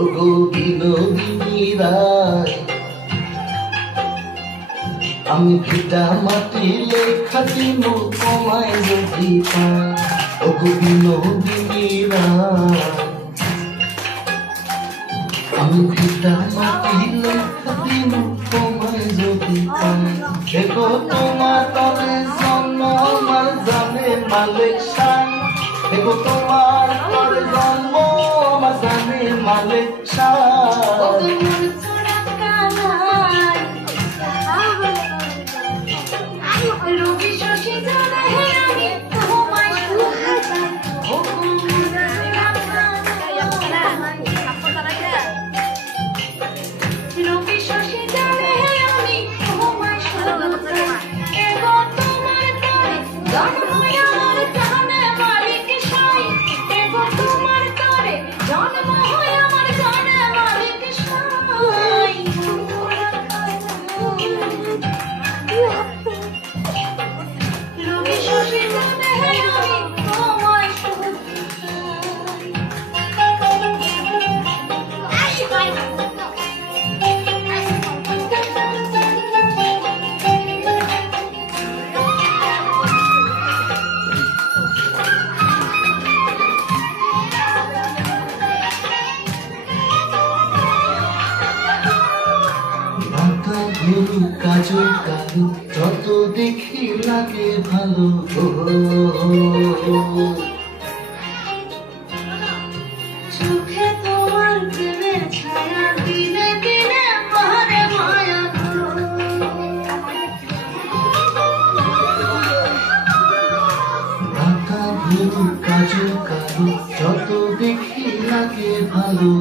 ওগো বিনোদিনী রায়, আমি ভিটা মাটি লেখা দিন তোমায় যদি পাই। ওগো বিনোদিনী রায়, আমি ভিটা মাটি লেখা দিন তোমায় যদি পাই। দেখো তোমার তবে জন্ম আমার জানে মালিক শাহ, দেখো তোমার তবে জন্ম আমার জানে মালিক শাহ। গরু কাজল কালো যত দেখি লাগে ভালো, চোখে তোমার প্রেমের ছায়া দিনে দিনে বারে মায়া গো। ঢাকা গরু কাজল কালো যত দেখি লাগে ভালো,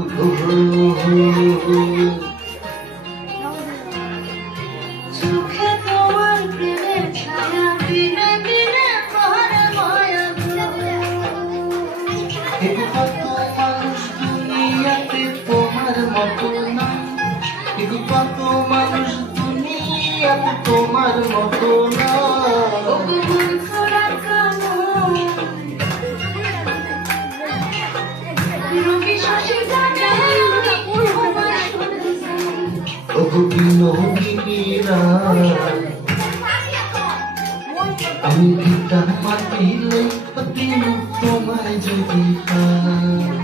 চোখে তোমার প্রেমের ছায়া দিনে দিনে বারে মায়া গো। কত মানুষ দুনিয়াতে তোমার মতো না, কত মানুষ দুনিয়াতে তোমার মতো না। ওগো বিনোদিনী রায়, আমি ভিটা মাটি লেখা দিন তোমায় যদি পাই।